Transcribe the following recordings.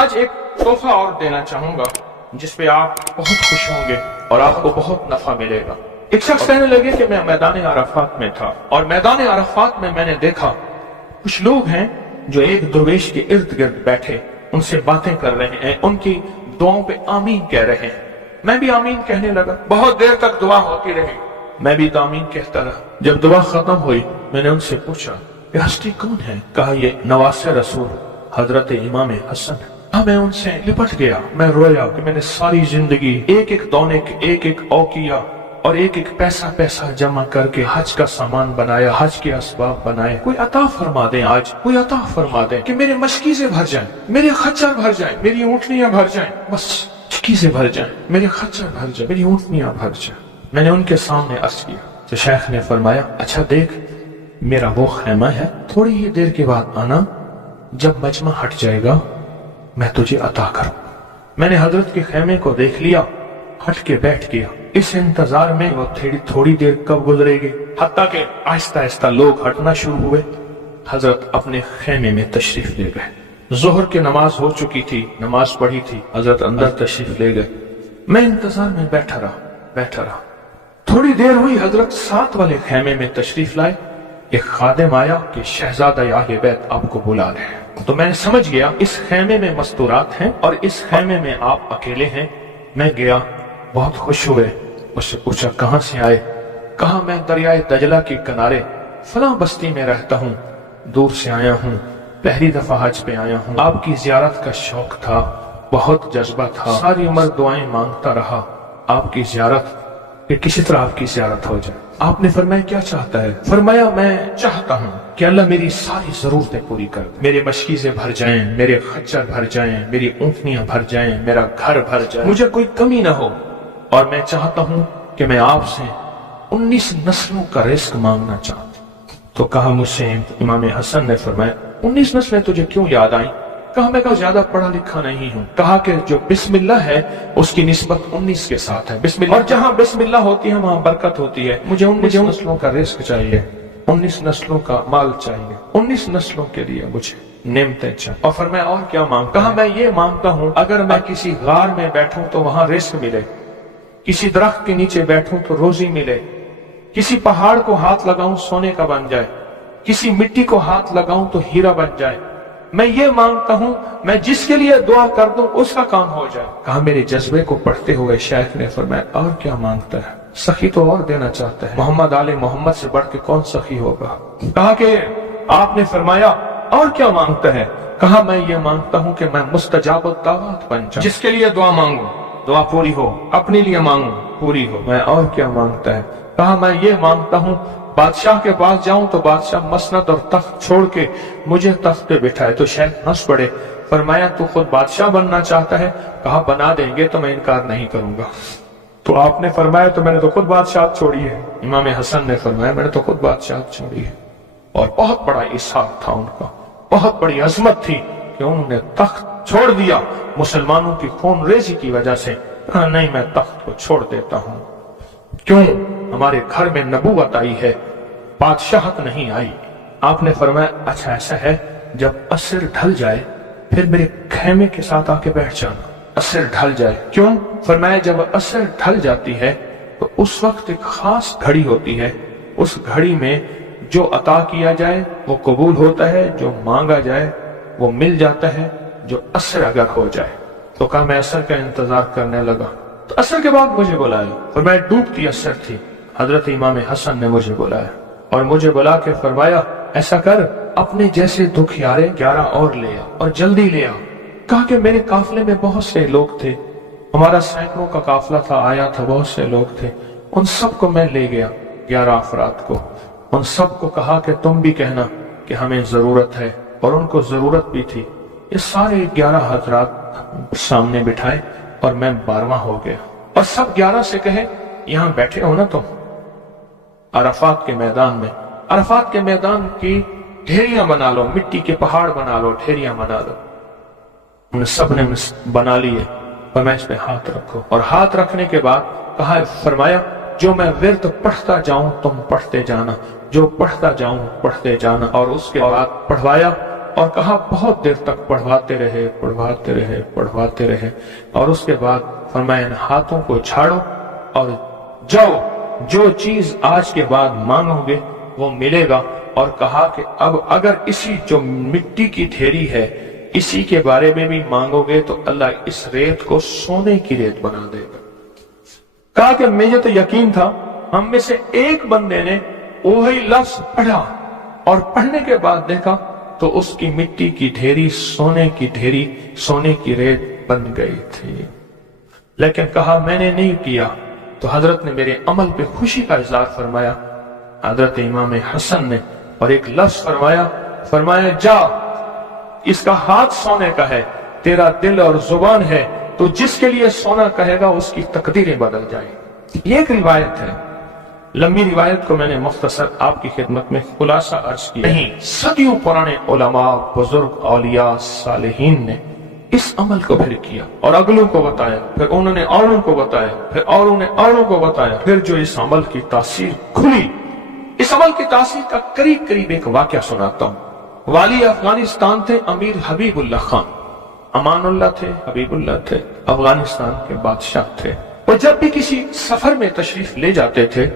آج ایک تحفہ اور دینا چاہوں گا جس پہ آپ بہت خوش ہوں گے اور آپ کو بہت نفع ملے گا۔ ایک شخص کہنے لگے کہ میں میدان عرفات میں تھا اور میدان عرفات میں نے دیکھا کچھ لوگ ہیں جو ایک درویش کے ارد گرد بیٹھے ان سے باتیں کر رہے ہیں، ان کی دعاؤں پہ آمین کہہ رہے ہیں۔ میں بھی آمین کہنے لگا، بہت دیر تک دعا ہوتی رہی، میں بھی آمین کہتا رہا۔ جب دعا ختم ہوئی میں نے ان سے پوچھا یہ ہستی کون ہے؟ کہا یہ نواس رسول حضرت امام حسن ہے۔ میں ان سے لپٹ گیا، میں رویا کہ میں نے ساری زندگی ایک ایک دونے کے ایک ایک اوقیہ اور ایک ایک پیسہ جمع کر کے حج کا سامان بنایا، حج کے اسباب بنائے۔ کوئی عطا فرما دیں، آج کوئی عطا فرما دیں کہ میرے مشکیزیں بھر جائیں، میرے خچر بھر جائیں، میری اونٹنیاں بھر جائیں، بس مشکیزیں بھر جائیں، میرے خچر بھر جائیں، میری اونٹنیاں بھر جائیں۔ میں نے ان کے سامنے عرض کیا تو شیخ نے فرمایا اچھا دیکھ میرا وہ خیمہ ہے، تھوڑی ہی دیر کے بعد آنا، جب مجمع ہٹ جائے گا میں تجھے عطا کروں۔ میں نے حضرت کے خیمے کو دیکھ لیا، ہٹ کے بیٹھ گیا۔ اس انتظار میں وہ تھوڑی دیر کب گزرے گی، حتیٰ کہ آہستہ آہستہ لوگ ہٹنا شروع ہوئے۔ حضرت اپنے خیمے میں تشریف لے گئے۔ ظہر کی نماز ہو چکی تھی، نماز پڑھی تھی، حضرت اندر تشریف لے گئے۔ میں انتظار میں بیٹھا رہا۔ تھوڑی دیر ہوئی، حضرت ساتھ والے خیمے میں تشریف لائے۔ ایک خادم آیا کہ شہزادہ اہل بیت آپ کو بلا رہے ہیں۔ تو میں نے سمجھ گیا اس خیمے میں مستورات ہیں اور اس خیمے میں آپ اکیلے ہیں۔ میں گیا، بہت خوش ہوئے، اس سے پوچھا کہاں سے آئے؟ کہا میں دریائے دجلہ کے کنارے فلاں بستی میں رہتا ہوں، دور سے آیا ہوں، پہلی دفعہ حج پہ آیا ہوں۔ آپ کی زیارت کا شوق تھا، بہت جذبہ تھا، ساری عمر دعائیں مانگتا رہا آپ کی زیارت، کہ کسی طرح آپ کی زیارت ہو جائے۔ آپ نے فرمایا کیا چاہتا ہے؟ فرمایا میں چاہتا ہوں کہ اللہ میری ساری ضرورتیں پوری کر دے، میرے مشکیزیں بھر جائیں، میرے خچر بھر جائیں، میری اونٹنیاں بھر جائیں، میرا گھر بھر جائے، مجھے کوئی کمی نہ ہو، اور میں چاہتا ہوں کہ میں آپ سے 19 نسلوں کا رزق مانگنا چاہتا ہوں۔ تو کہا مجھ سے امام حسن نے فرمایا 19 نسلیں تجھے کیوں یاد آئیں؟ کہا میں زیادہ پڑھا لکھا نہیں ہوں۔ کہا کہ جو بسم اللہ ہے اس کی نسبت 19 کے ساتھ ہے، بسم اللہ، اور جہاں بسم اللہ ہوتی ہے وہاں برکت ہوتی ہے۔ مجھے 19 نسلوں کا رزق چاہیے، 19 نسلوں کا مال چاہیے، 19 نسلوں کے لیے مجھے نعمتیں چاہیے۔ اور فرمایا اور کیا مانگتا؟ کہا میں یہ مانگتا ہوں اگر میں کسی غار میں بیٹھوں تو وہاں رزق ملے، کسی درخت کے نیچے بیٹھوں تو روزی ملے، کسی پہاڑ کو ہاتھ لگاؤں سونے کا بن جائے، کسی مٹی کو ہاتھ لگاؤں تو ہیرا بن جائے۔ میں یہ مانگتا ہوں میں جس کے لیے دعا کر دوں اس کا کام ہو جائے۔ کہا میرے جذبے کو پڑھتے ہوئے شیخ نے فرمایا اور کیا مانگتا ہے؟ سخی تو اور دینا چاہتا ہے، محمد آل محمد سے بڑھ کے کون سخی ہوگا؟ کہا کہ آپ نے فرمایا اور کیا مانگتا ہے؟ کہا میں یہ مانگتا ہوں کہ میں مستجاب الدعوات بن جاؤں، جس کے لیے دعا مانگوں دعا پوری ہو، اپنے لیے مانگوں پوری ہو۔ میں اور کیا مانگتا ہے؟ کہا میں یہ مانگتا ہوں بادشاہ کے پاس جاؤں تو بادشاہ مسند اور تخت چھوڑ کے مجھے تخت پہ بٹھائے۔ تو شیخ ہنس پڑے، فرمایا تو خود بادشاہ بننا چاہتا ہے؟ کہا بنا دیں گے تو میں انکار نہیں کروں گا۔ تو آپ نے فرمایا تو میں نے تو خود بادشاہت چھوڑی ہے۔ امام حسن نے فرمایا میں نے تو خود بادشاہت چھوڑی ہے۔ اور بہت بڑا اصرار تھا ان کا، بہت بڑی عظمت تھی کہ انہوں نے تخت چھوڑ دیا مسلمانوں کی خون ریزی کی وجہ سے۔ کہا نہیں میں تخت کو چھوڑ دیتا ہوں، کیوں؟ ہمارے گھر میں نبوت آئی ہے، بادشاہت نہیں آئی۔ آپ نے فرمایا اچھا ایسا ہے، جب عصر ڈھل جائے پھر میرے خیمے کے ساتھ آ کے بیٹھ جانا۔ عصر ڈھل جائے کیوں؟ فرمایا جب عصر ڈھل جاتی ہے تو اس وقت ایک خاص گھڑی ہوتی ہے، اس گھڑی میں جو عطا کیا جائے وہ قبول ہوتا ہے، جو مانگا جائے وہ مل جاتا ہے، جو عصر اگر ہو جائے۔ تو کہا میں عصر کا انتظار کرنے لگا، تو عصر کے بعد مجھے بلایا، فرمایا ڈوبتی عصر تھی، حضرت امام حسن نے مجھے بلایا اور مجھے بلا کے فرمایا ایسا کر اپنے جیسے دکھیارے 11 اور لے آ اور جلدی لے آ۔ کہا کہ میرے قافلے میں بہت سے لوگ تھے، ہمارا سینکڑوں کا قافلہ تھا، آیا تھا، بہت سے لوگ تھے، ان سب کو میں لے گیا، 11 افراد کو، ان سب کو کہا کہ تم بھی کہنا کہ ہمیں ضرورت ہے، اور ان کو ضرورت بھی تھی۔ یہ سارے 11 حضرات سامنے بٹھائے اور میں 12واں ہو گیا، اور سب 11 سے کہے یہاں بیٹھے ہو نا تم عرفات کے میدان میں، عرفات کے میدان کی ڈھیریاں بنا لو، مٹی کے پہاڑ بنا لو، ڈھیریاں بنا لو۔ ان سب نے بنا لیے، اور میں اس پہ ہاتھ رکھو، اور ہاتھ رکھنے کے بعد کہا فرمایا جو میں ورد پڑھتا جاؤں تم پڑھتے جانا، جو پڑھتا جاؤں پڑھتے جانا، اور اس کے بعد پڑھوایا اور کہا بہت دیر تک پڑھواتے رہے پڑھواتے رہے پڑھواتے رہے، اور اس کے بعد فرمایا ان ہاتھوں کو جھاڑو اور جاؤ، جو چیز آج کے بعد مانگو گے وہ ملے گا۔ اور کہا کہ اب اگر اسی جو مٹی کی ڈھیری ہے اسی کے بارے میں بھی مانگو گے تو اللہ اس ریت کو سونے کی ریت بنا دے گا۔ کہا کہ مجھے تو یقین تھا، ہم میں سے ایک بندے نے وہی لفظ پڑھا اور پڑھنے کے بعد دیکھا تو اس کی مٹی کی ڈھیری سونے کی ڈھیری، سونے کی ریت بن گئی تھی۔ لیکن کہا میں نے نہیں کیا، تو حضرت نے میرے عمل پہ خوشی کا اظہار فرمایا، حضرت امام حسن نے، اور ایک لفظ فرمایا جا، اس کا ہاتھ سونے کا ہے، تیرا دل اور زبان ہے، تو جس کے لیے سونا کہے گا اس کی تقدیریں بدل جائیں۔ یہ ایک روایت ہے، لمبی روایت کو میں نے مختصر آپ کی خدمت میں خلاصہ عرض کیا۔ نہیں، صدیوں پرانے علماء، بزرگ، اولیاء، صالحین نے اس عمل کو پھر کیا اور اگلوں کو بتایا، پھر انہوں نے اوروں کو بتایا، پھر اوروں نے اوروں کو بتایا، پھر جو اس عمل کی تاثیر کھلی، اس عمل کی تاثیر کا قریب ایک واقعہ سناتا ہوں۔ والی افغانستان تھے امیر حبیب اللہ خان، امان اللہ تھے، حبیب اللہ تھے، افغانستان کے بادشاہ تھے۔ وہ جب بھی کسی سفر میں تشریف لے جاتے تھے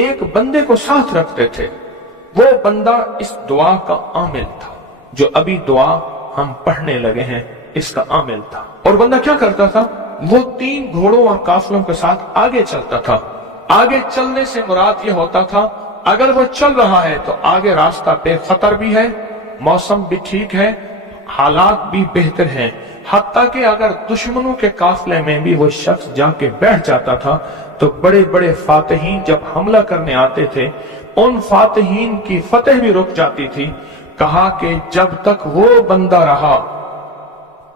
ایک بندے کو ساتھ رکھتے تھے، وہ بندہ اس دعا کا عامل تھا، جو ابھی دعا ہم پڑھنے لگے ہیں اس کا عامل تھا۔ اور بندہ کیا کرتا تھا، وہ 3 گھوڑوں اور قافلوں کے ساتھ آگے چلتا تھا۔ آگے چلنے سے مراد یہ ہوتا تھا اگر وہ چل رہا ہے تو آگے راستہ بے خطر بھی ہے، موسم بھی ٹھیک ہے، حالات بھی بہتر ہیں، حتیٰ کہ اگر دشمنوں کے قافلے میں بھی وہ شخص جا کے بیٹھ جاتا تھا تو بڑے بڑے فاتحین جب حملہ کرنے آتے تھے ان فاتحین کی فتح بھی رک جاتی تھی۔ کہا کہ جب تک وہ بندہ رہا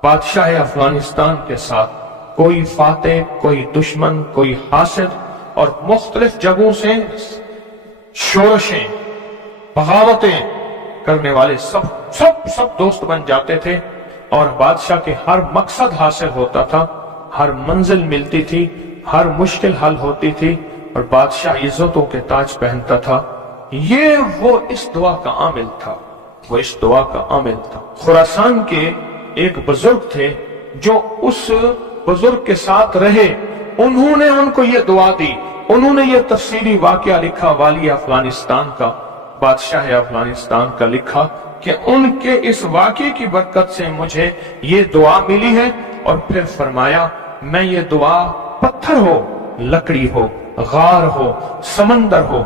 بادشاہ افغانستان کے ساتھ، کوئی فاتح، کوئی دشمن، کوئی حاسد اور مختلف جگہوں سے شورشیں، بغاوتیں کرنے والے سب دوست بن جاتے تھے، اور بادشاہ کے ہر مقصد حاصل ہوتا تھا، ہر منزل ملتی تھی، ہر مشکل حل ہوتی تھی، اور بادشاہ عزتوں کے تاج پہنتا تھا۔ یہ وہ اس دعا کا عامل تھا، وہ اس دعا کا عامل تھا۔ خراسان کے ایک بزرگ تھے جو اس بزرگ کے ساتھ رہے، انہوں نے ان کو یہ دعا دی، انہوں نے یہ تفصیلی واقعہ لکھا، والی افغانستان کا، بادشاہ افغانستان کا لکھا کہ ان کے اس واقعے کی برکت سے مجھے یہ دعا ملی ہے۔ اور پھر فرمایا میں یہ دعا پتھر ہو، لکڑی ہو، غار ہو، سمندر ہو،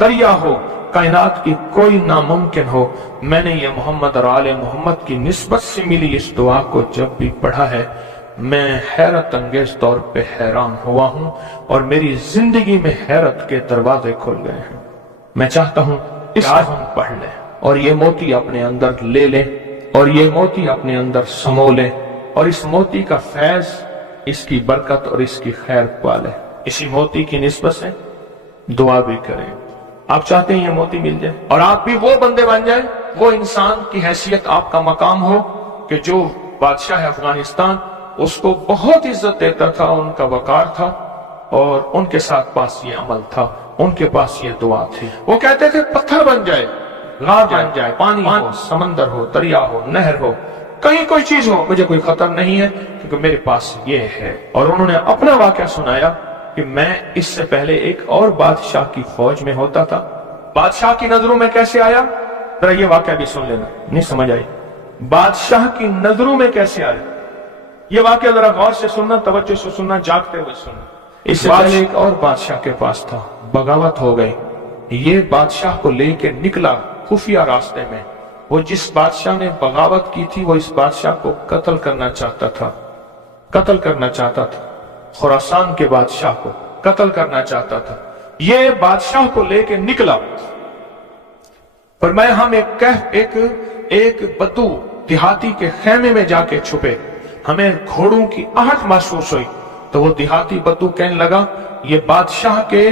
دریا ہو، کائنات کی کوئی ناممکن ہو، میں نے یہ محمد اور آل محمد کی نسبت سے ملی اس دعا کو جب بھی پڑھا ہے میں حیرت انگیز طور پہ حیران ہوا ہوں، اور میری زندگی میں حیرت کے دروازے کھل گئے ہیں۔ میں چاہتا ہوں اس آج ہم پڑھ لیں اور یہ موتی اپنے اندر لے لیں، اور یہ موتی اپنے اندر سمو لیں، اور اس موتی کا فیض، اس کی برکت اور اس کی خیر پا لیں۔ اسی موتی کی نسبت سے دعا بھی کریں۔ آپ چاہتے ہیں یہ موتی مل جائے اور آپ بھی وہ بندے بن جائیں، وہ انسان کی حیثیت آپ کا مقام ہو کہ جو بادشاہ افغانستان اس کو بہت عزت دیتا تھا، ان کا وقار تھا، اور ان کے ساتھ پاس یہ عمل تھا، ان کے پاس یہ دعا تھی۔ وہ کہتے تھے پتھر بن جائے، غار بن جائے، پانی ہو، سمندر ہو، دریا ہو، نہر ہو، کہیں کوئی چیز ہو، مجھے کوئی خطر نہیں ہے کیونکہ میرے پاس یہ ہے۔ اور انہوں نے اپنا واقعہ سنایا کہ میں اس سے پہلے ایک اور بادشاہ کی فوج میں ہوتا تھا، بادشاہ کی نظروں میں کیسے آیا، ذرا یہ واقعہ بھی سن لینا، نہیں سمجھ آئی، بادشاہ کی نظروں میں کیسے آیا، یہ واقعہ ذرا غور سے سننا، توجہ سے سننا، جاگتے ہوئے سننا۔ اس سے پہلے ایک اور بادشاہ کے پاس تھا، بغاوت ہو گئی، یہ بادشاہ کو لے کے نکلا خفیہ راستے میں، وہ جس بادشاہ نے بغاوت کی تھی وہ اس بادشاہ کو قتل کرنا چاہتا تھا، قتل کرنا چاہتا تھا، خراسان کے بادشاہ کو قتل کرنا چاہتا تھا۔ یہ بادشاہ کو لے کے نکلا، فرمایا ہم ایک بدو دیہاتی کے خیمے میں جا کے چھپے، ہمیں گھوڑوں کی آہٹ محسوس ہوئی، تو وہ دیہاتی بدو کہنے لگا یہ بادشاہ کے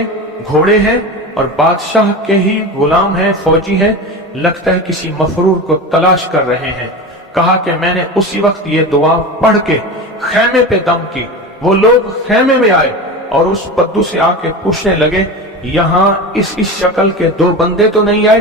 گھوڑے ہیں اور بادشاہ کے ہی غلام ہیں، فوجی ہیں، لگتا ہے کسی مفرور کو تلاش کر رہے ہیں۔ کہا کہ میں نے اسی وقت یہ دعا پڑھ کے خیمے پہ دم کی، وہ لوگ خیمے میں آئے اور اس بدو سے آ کے پوچھنے لگے یہاں اس شکل کے 2 بندے تو نہیں آئے؟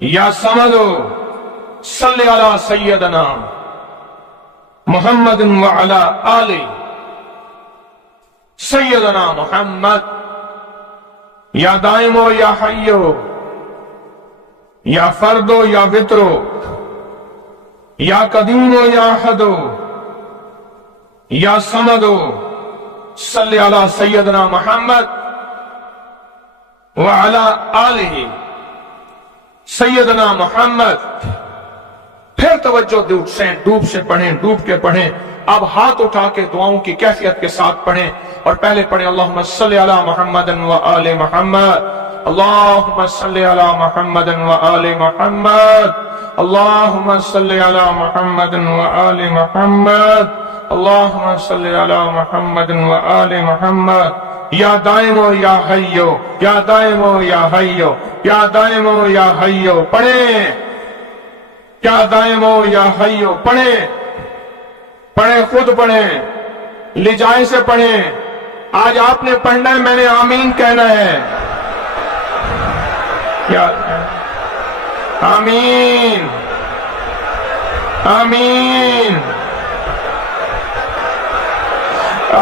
یا سمدو صلی علی سیدنا محمد وعلی آل سیدنا محمد. یا دائمو یا حیو یا فردو یا وطرو یا قدیمو یا احدو یا سمدو صلی علی سیدنا محمد وعلی آلہ سیدنا محمد. پھر توجہ ڈوب سے پڑھیں، ڈوب کے پڑھیں. اب ہاتھ اٹھا کے دعاؤں کی کیفیت کے ساتھ پڑھیں، اور پہلے پڑھیں اللہم صلی علی محمد وآل محمد، اللہم صلی علی محمد وآل محمد، اللہم صلی علی محمد وآل محمد، اللہم صلی علی محمد وآل محمد. یا دائمو یا حیو یا دائمو یا حیو یا دائمو یا حیو پڑھیں. یا دائمو یا حیو پڑھیں، پڑھیں، خود پڑھیں، لجائے سے پڑھیں. آج آپ نے پڑھنا ہے، میں نے آمین کہنا ہے. کیا آمین آمین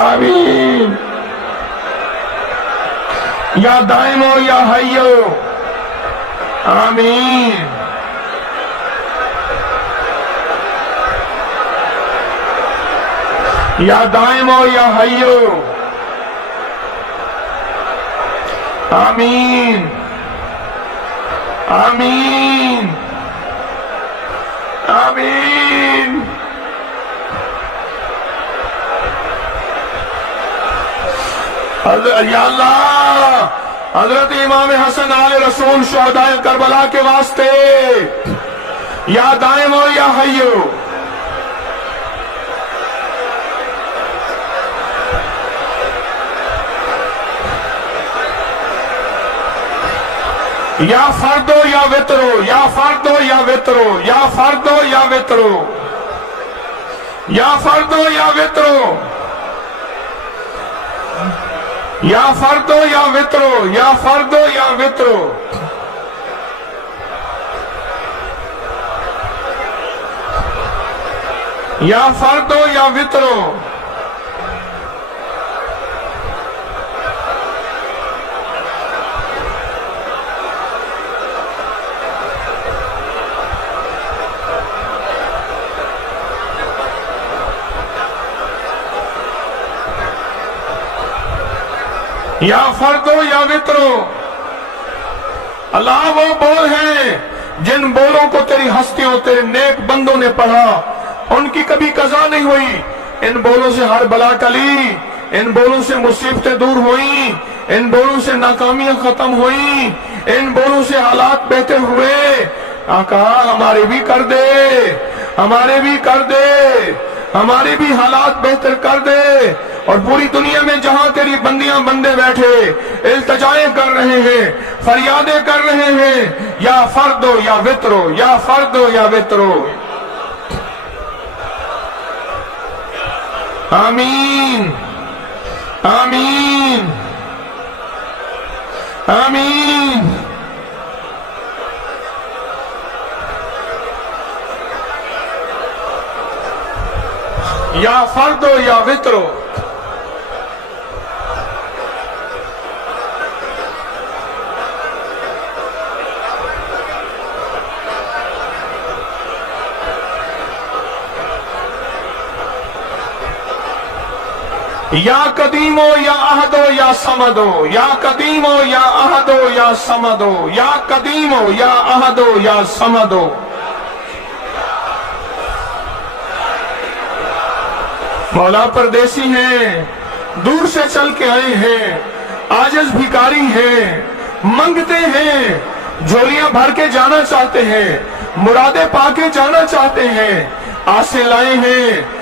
آمین. یا دائمو یا حیو آمین. یا دائمو یا حیو آمین آمین آمین. یا اللہ، حضرت امام حسن آل رسول شہداء کربلا کے واسطے یا دائمو یا حیو. یا فردو یا وطرو یا فردو یا وطرو یا فردو یا وطرو یا فردو یا وطرو یا فردو یا وطرو یا فردو یا وطرو. یا فردو یا وطرو. یا فردو یا وطرو. اللہ وہ بول ہیں جن بولوں کو تیری ہستیوں تیرے نیک بندوں نے پڑھا، ان کی کبھی قضا نہیں ہوئی. ان بولوں سے ہر بلا ٹلی، ان بولوں سے مصیبتیں دور ہوئیں، ان بولوں سے ناکامیاں ختم ہوئیں، ان بولوں سے حالات بہتر ہوئے. آقا ہمارے بھی کر دے، ہمارے بھی کر دے، ہمارے بھی حالات بہتر کر دے. اور پوری دنیا میں جہاں تیری بندیاں بندے بیٹھے التجائیں کر رہے ہیں، فریادیں کر رہے ہیں، یا فردو یا وطرو یا فردو یا وطرو. آمین آمین آمین. یا فردو یا وطرو. یا قدیمو یا احدو یا سمدو یا قدیمو یا احدو یا سمدو یا قدیمو یا احدو یا سمدو. مولا پردیسی ہیں، دور سے چل کے آئے ہیں، عاجز بھکاری ہیں، منگتے ہیں، جھولیاں بھر کے جانا چاہتے ہیں، مرادیں پا کے جانا چاہتے ہیں، آسیں لائے ہیں.